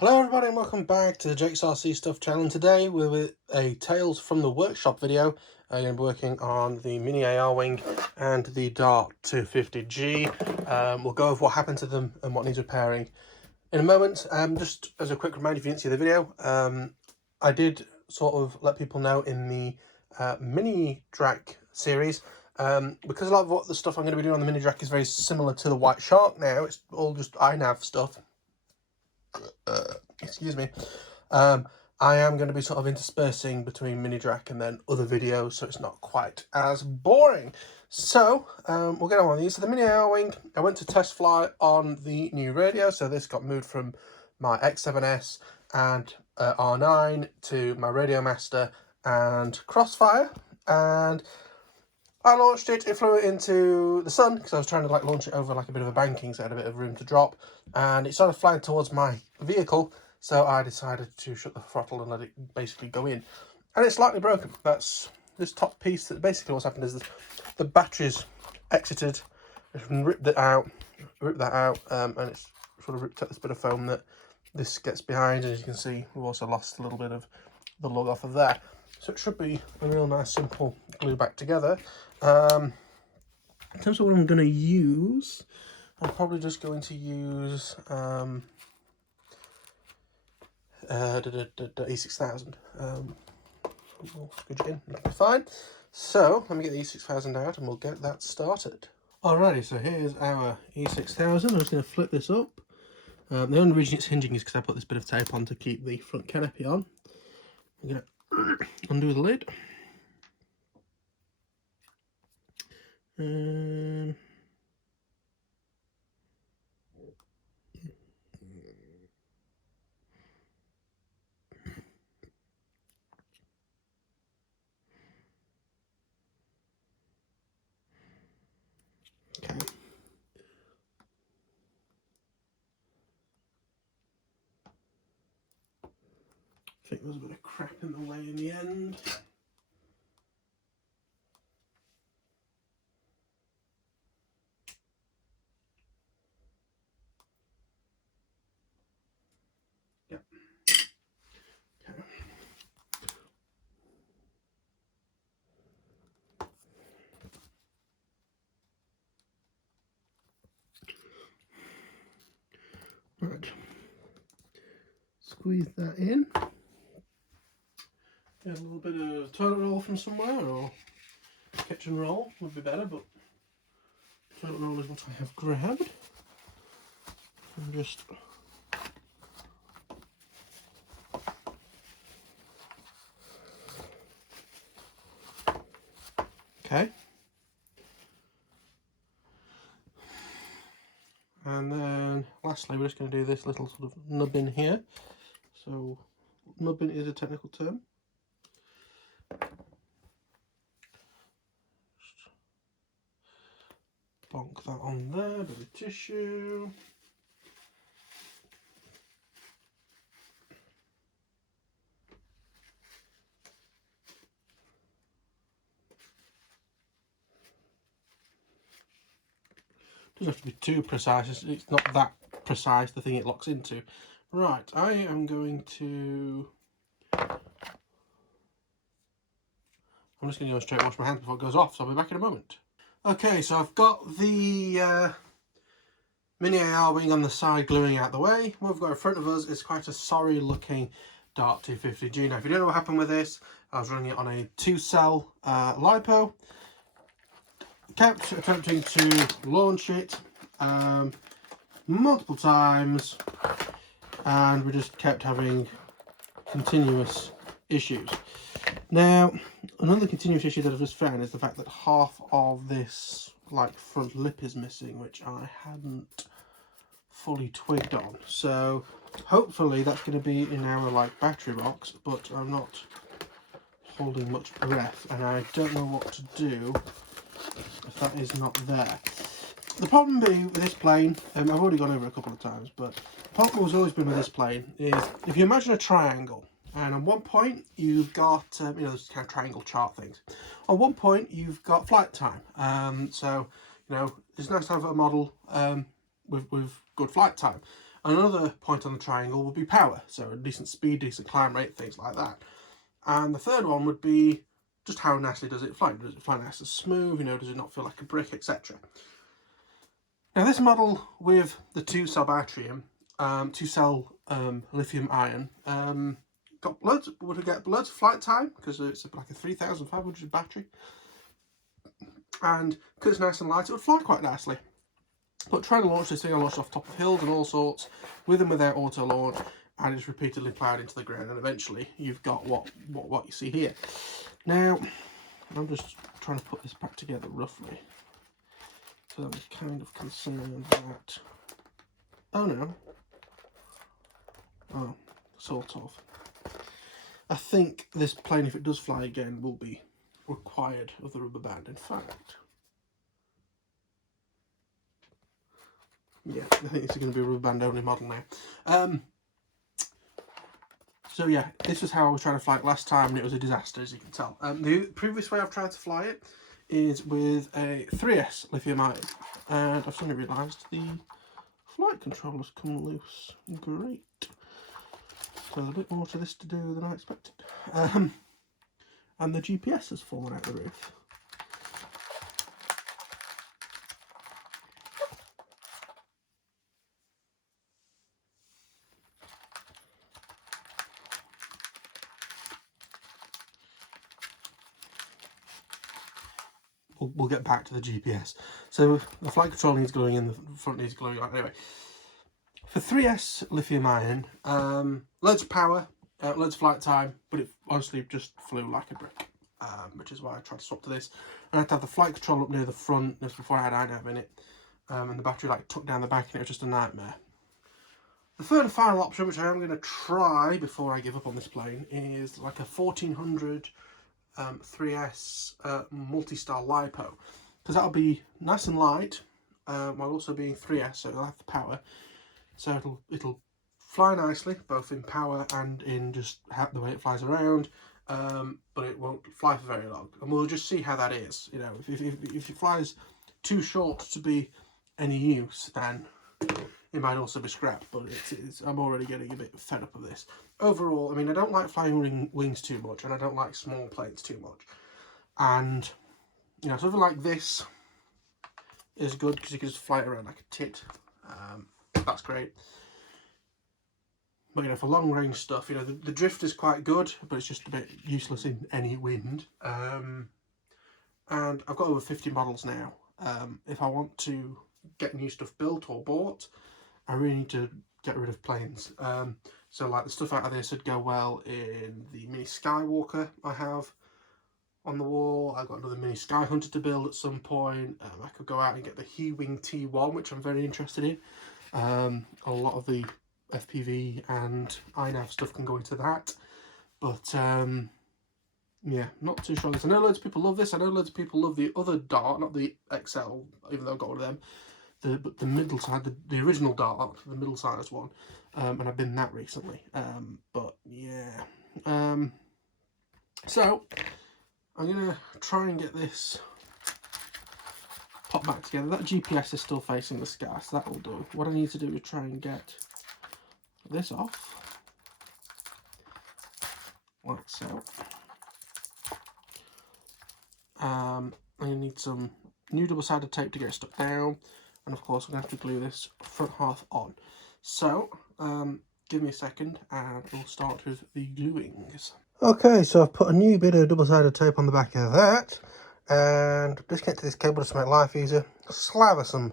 Hello everybody and welcome back to the Jake's RC Stuff channel. And today we're with a Tales from the Workshop video. I'm going to be working on the Mini AR Wing and the Dart 250G. We'll go over what happened to them and what needs repairing in a moment. Just as a quick reminder, if you didn't see the video, I did sort of let people know in the Mini Drac series, because a lot of what the stuff I'm going to be doing on the Mini Drac is very similar to the White Shark now. It's all just iNav stuff. Excuse me. I am going to be sort of interspersing between Mini Drac and then other videos, so it's not quite as boring. So we'll get on with these. So the Mini AR Wing, I went to test fly on the new radio. So this got moved from my X7S and R9 to my Radio Master and Crossfire, and I launched it. It flew it into the sun because I was trying to launch it over a bit of a banking, so it had a bit of room to drop, and it started flying towards my vehicle. So I decided to shut the throttle and let it basically go in, and it's slightly broken. That's this top piece. That basically what's happened is the batteries exited, ripped that out, and it's sort of ripped out this bit of foam that this gets behind. As you can see, we've also lost a little bit of the lug off of there. So it should be a real nice simple glue back together. In terms of what I'm going to use, I'm probably just going to use E6000. Good in, that'll be fine. So let me get the E6000 out and we'll get that started. Alrighty, so here's our E6000. I'm just going to flip this up. The only reason it's hinging is because I put this bit of tape on to keep the front canopy on. I'm going to undo the lid. Okay. I think there's a bit of crap in the way in the end. Yep. Okay. Right. Squeeze that in. Get a little bit of toilet roll from somewhere, or kitchen roll would be better, but toilet roll is what I have grabbed. And just okay. And then lastly, we're just going to do this little sort of nubbin here. So nubbin is a technical term. Just bonk that on there, bit of tissue. Doesn't have to be too precise, it's not that precise, the thing it locks into. Right, I am going to... I'm just going to go straight wash my hands before it goes off, so I'll be back in a moment. Okay, so I've got the Mini AR Wing on the side gluing out the way. What we've got in front of us is quite a sorry looking Dart 250G. Now, if you don't know what happened with this, I was running it on a 2-cell LiPo. Kept attempting to launch it multiple times, and we just kept having continuous issues. Now, another continuous issue that I've just found is the fact that half of this front lip is missing, which I hadn't fully twigged on. So hopefully that's going to be in our battery box, but I'm not holding much breath, and I don't know what to do if that is not there. The problem being with this plane, I've already gone over it a couple of times, but the problem has always been with this plane is, if you imagine a triangle, and on one point you've got, those kind of triangle chart things. On one point you've got flight time. So, it's nice to have a model with good flight time. Another point on the triangle would be power, so a decent speed, decent climb rate, things like that. And the third one would be just how nicely does it fly? Does it fly nice and smooth? You know, does it not feel like a brick, etc. Now this model with the 2-cell battery, 2-cell lithium ion, would get loads of flight time because it's like a 3,500 battery, and because it's nice and light, it would fly quite nicely. But trying to launch this thing, I launched off top of hills and all sorts, with and without auto launch, and it's repeatedly ploughed into the ground, and eventually you've got what you see here. Now, I'm just trying to put this back together roughly, so I'm kind of concerned that, oh no, oh, sort of. I think this plane, if it does fly again, will be required of the rubber band. In fact, yeah, I think this is going to be a rubber band only model now. So yeah, this is how I was trying to fly it last time, and it was a disaster, as you can tell. The previous way I've tried to fly it is with a 3S lithium ion, and I've suddenly realised the flight controller's come loose. Great. So there's a bit more to this to do than I expected. And the GPS has fallen out the roof. We'll get back to the GPS. So the flight control needs gluing in, the front needs gluing on. Anyway, for 3S lithium ion, loads of power, loads of flight time, but it honestly just flew like a brick, which is why I tried to swap to this. And I had to have the flight control up near the front. This before I had iNav in it, and the battery like tucked down the back, and it was just a nightmare. The third and final option, which I am going to try before I give up on this plane, is like a 1400 3S multi-star LiPo, because that'll be nice and light while also being 3S, so it'll have the power, so it'll fly nicely both in power and in just the way it flies around, but it won't fly for very long, and we'll just see how that is. You know, if it flies too short to be any use, then it might also be scrapped, but I'm already getting a bit fed up of this. Overall, I mean, I don't like flying wings too much, and I don't like small planes too much. And, you know, something like this is good because you can just fly it around like a tit. That's great. But, you know, for long range stuff, you know, the drift is quite good, but it's just a bit useless in any wind. And I've got over 50 models now. If I want to get new stuff built or bought, I really need to get rid of planes. So like the stuff out of this would go well in the Mini Skywalker I have on the wall. I've got another Mini Skyhunter to build at some point. I could go out and get the Hewing T1, which I'm very interested in. A lot of the FPV and iNav stuff can go into that. But yeah, not too sure. I know loads of people love this. I know loads of people love the other Dart, not the XL, even though I've got one of them. But the middle side, the original Dart, the middle sized one, and I've been that recently. But yeah, so I'm gonna try and get this pop back together. That GPS is still facing the sky, so that will do. What I need to do is try and get this off, like so. I need some new double-sided tape to get it stuck down. And of course, I'm going to have to glue this front half on. So, give me a second and we'll start with the gluings. Okay, so I've put a new bit of double-sided tape on the back of that. And disconnected this cable just to make life easier. Slather some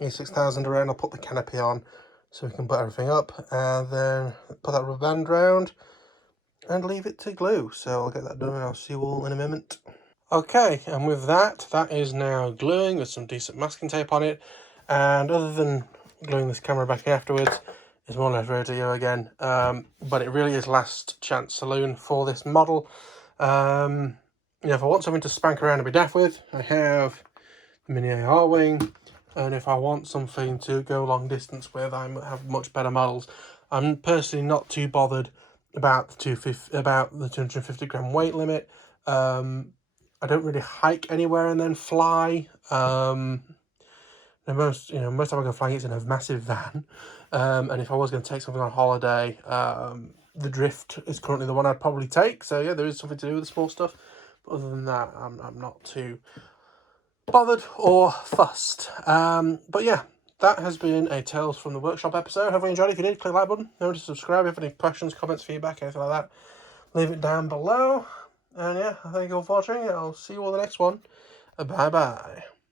E6000 around. I'll put the canopy on so we can put everything up. And then put that rubber band round and leave it to glue. So I'll get that done and I'll see you all in a moment. Okay, and with that is now gluing with some decent masking tape on it. And other than gluing this camera back afterwards, it's more or less ready to go again. But it really is last chance saloon for this model. Yeah, if I want something to spank around and be daft with, I have the Mini AR wing. And if I want something to go long distance with, I have much better models. I'm personally not too bothered about the 250 gram weight limit. I don't really hike anywhere and then fly. Most time I go flying, it's in a massive van. And if I was going to take something on holiday, the Drift is currently the one I'd probably take. So yeah, there is something to do with the sport stuff. But other than that, I'm not too bothered or fussed. But yeah, that has been a Tales from the Workshop episode. Hopefully you enjoyed it. If you did, click the like button. Remember to subscribe. If you have any questions, comments, feedback, anything like that, leave it down below. And yeah, thank you all for watching. I'll see you all in the next one. Bye bye.